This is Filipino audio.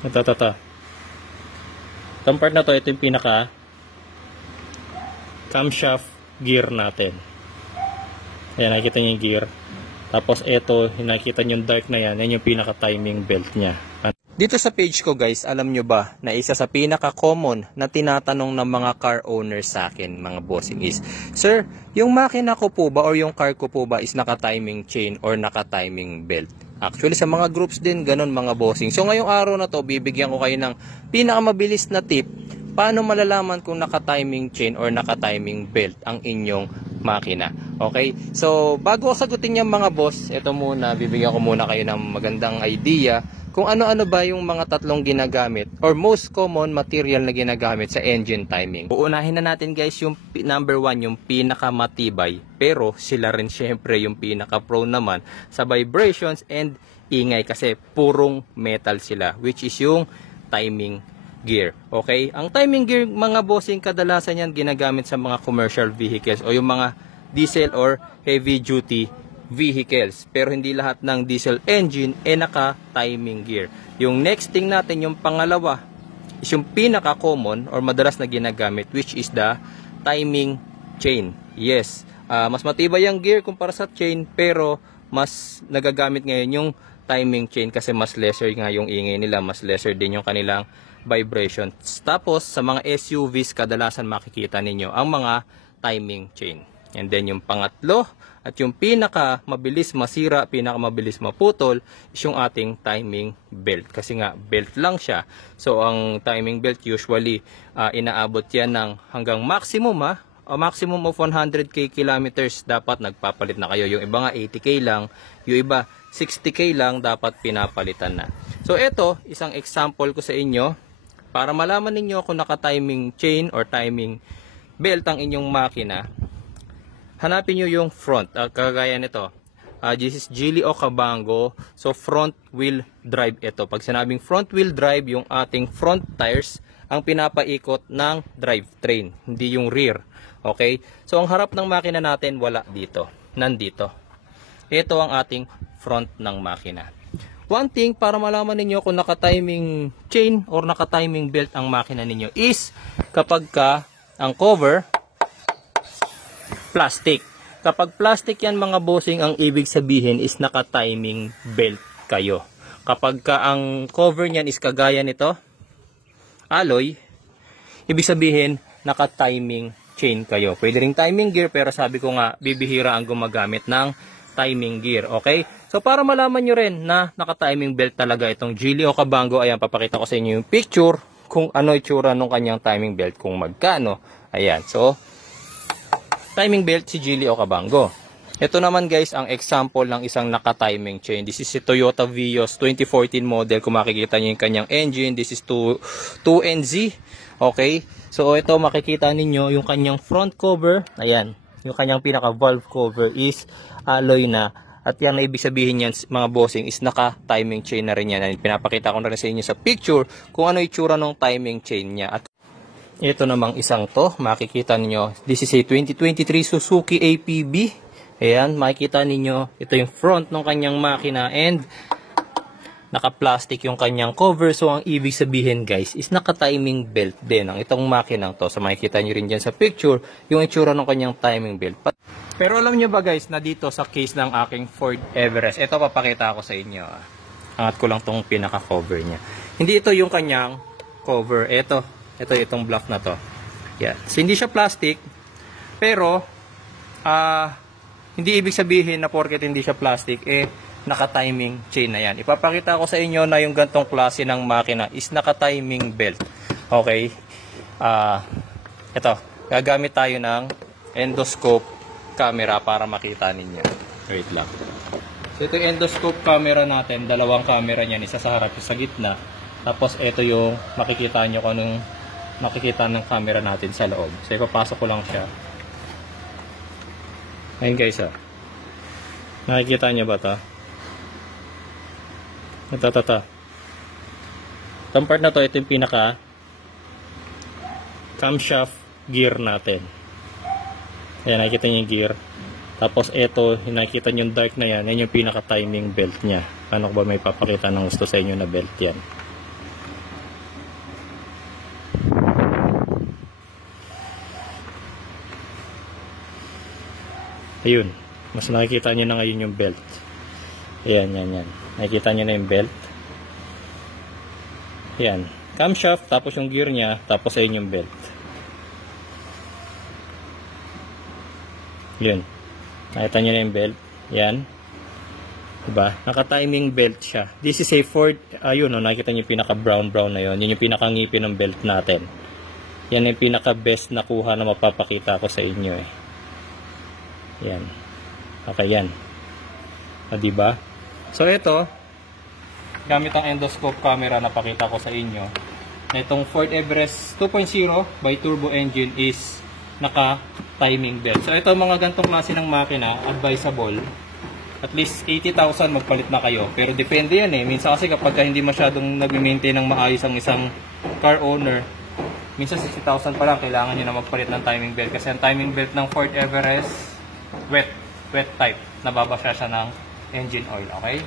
Ito. Itong part na to, ito yung pinaka camshaft gear natin. Ayan, nakikita nyo yung gear. Tapos ito, nakikita nyo yung dark na yan, yan yung pinaka timing belt nya. Dito sa page ko guys, alam nyo ba na isa sa pinaka-common na tinatanong ng mga car owners sa akin, mga bossing is, Sir, yung makina ko po ba or yung car ko po ba is naka-timing chain or naka-timing belt? Actually, sa mga groups din, ganun mga bossing. So, ngayong araw na to, bibigyan ko kayo ng pinakamabilis na tip paano malalaman kung naka-timing chain or naka-timing belt ang inyong makina. Okay? So, bago ko sagutin yung mga boss, ito muna, bibigyan ko muna kayo ng magandang idea kung ano-ano ba yung mga tatlong ginagamit or most common material na ginagamit sa engine timing. Uunahin na natin guys yung number 1, yung pinakamatibay, pero sila rin syempre yung pinaka-prone naman sa vibrations and ingay kasi purong metal sila, which is yung timing gear. Okay? Ang timing gear mga bossing, kadalasan yan ginagamit sa mga commercial vehicles o yung mga diesel or heavy duty vehicles, pero hindi lahat ng diesel engine naka timing gear. Yung next thing natin, yung pangalawa is yung pinaka common or madalas na ginagamit, which is the timing chain. Yes, mas matibay yung gear kumpara sa chain, pero mas nagagamit ngayon yung timing chain kasi mas lesser nga yung ingay nila, mas lesser din yung kanilang vibration. Tapos sa mga SUVs kadalasan makikita ninyo ang mga timing chain. And then yung pangatlo at yung pinaka mabilis masira, pinaka mabilis maputol is yung ating timing belt. Kasi nga belt lang siya. So ang timing belt usually inaabot yan ng hanggang maximum maximum of 100k kilometers dapat nagpapalit na kayo. Yung iba nga 80k lang, yung iba 60k lang dapat pinapalitan na. So ito, isang example ko sa inyo para malaman ninyo kung naka-timing chain or timing belt ang inyong makina. Hanapin nyo yung front, kagaya nito. This is Geely Okavango. So front wheel drive ito. Pag sinabing front wheel drive, yung ating front tires ang pinapaikot ng drivetrain, hindi yung rear. Okay? So ang harap ng makina natin wala dito, nandito. Ito ang ating front ng makina. One thing para malaman ninyo kung naka-timing chain or naka-timing belt ang makina ninyo is kapag ang cover plastic. Kapag plastic yan mga bossing, ang ibig sabihin is naka-timing belt kayo. Kapag ang cover niyan is kagaya nito, alloy, ibig sabihin naka-timing chain kayo. Pwede ring timing gear, pero sabi ko nga, bibihira ang gumagamit ng timing gear. Okay? So para malaman nyo rin na naka-timing belt talaga itong Geely Okavango, ayan, papakita ko sa inyo yung picture kung ano itsura ng kanyang timing belt, kung magkano. Ayan, so timing belt si Geely Okavango. Ito naman guys ang example ng isang naka-timing chain. This is si Toyota Vios 2014 model. Kung makikita niyo yung kanyang engine, this is 2NZ. Okay? So ito makikita ninyo yung kanyang front cover. Ayan. Yung kanyang pinaka-valve cover is alloy na. At yan na ibig sabihin yan mga bossing is naka-timing chain na rin yan. Pinapakita ko na rin sa inyo sa picture kung ano itsura ng timing chain niya. At ito namang isang to, makikita niyo, this is a 2023 Suzuki APB. Ayan, makikita niyo, ito yung front ng kanyang makina and naka-plastic yung kanyang cover. So, ang ibig sabihin guys, is naka-timing belt din ang itong makinang to. So, makikita niyo rin dyan sa picture, yung itsura ng kanyang timing belt. Pero alam niyo ba guys, na dito sa case ng aking Ford Everest, ito papakita ko sa inyo. Angat ko lang tong pinaka-cover niya. Hindi ito yung kanyang cover, ito itong block na to. Yeah. So, hindi siya plastic, pero hindi ibig sabihin na porket hindi siya plastic, naka-timing chain na yan. Ipapakita ko sa inyo na yung gantong klase ng makina is naka-timing belt. Okay? Ito, gagamit tayo ng endoscope camera para makita ninyo. Wait lang. So, ito yung endoscope camera natin. Dalawang camera niyan, isa sa harap, isa sa gitna. Tapos, ito yung makikita nyo kung anong makikita ng camera natin sa loob. So, ipapasok ko lang siya. Ayun guys, nakikita nyo ba ito? Ito. Itong part na to, ito yung pinaka camshaft gear natin. Ayan, nakikita nyo yung gear. Tapos ito, nakikita nyo yung dark na yan, yan yung pinaka timing belt nya. Ano ba may papakita ng gusto sa inyo na belt yan? Ayun. Mas nakikita nyo na ngayon yung belt. Ayan, yan. Nakikita nyo na yung belt. Ayan. Camshaft, tapos yung gear niya, tapos ayun yung belt. Yun. Nakita nyo na yung belt. Yan. Diba? Naka-timing belt siya. This is a Ford, ayun, nakita nyo yung pinaka-brown na yun. Yun yung pinaka-ngipin ng belt natin. Yan yung pinaka-best na kuha na mapapakita ko sa inyo eh. Yan. Okay, yan. Diba? So, ito, gamit ang endoscope camera na pakita ko sa inyo, na itong Ford Everest 2.0 by turbo engine is naka-timing belt. So, ito mga gantong klase ng makina, advisable. At least 80,000 magpalit na kayo. Pero depende yan eh. Minsan kasi kapag hindi masyadong nag-maintain ng maayos ang isang car owner, minsan 60,000 pa lang kailangan nyo na magpalit ng timing belt. Kasi ang timing belt ng Ford Everest, wet type. Nababasya siya ng engine oil. Okay?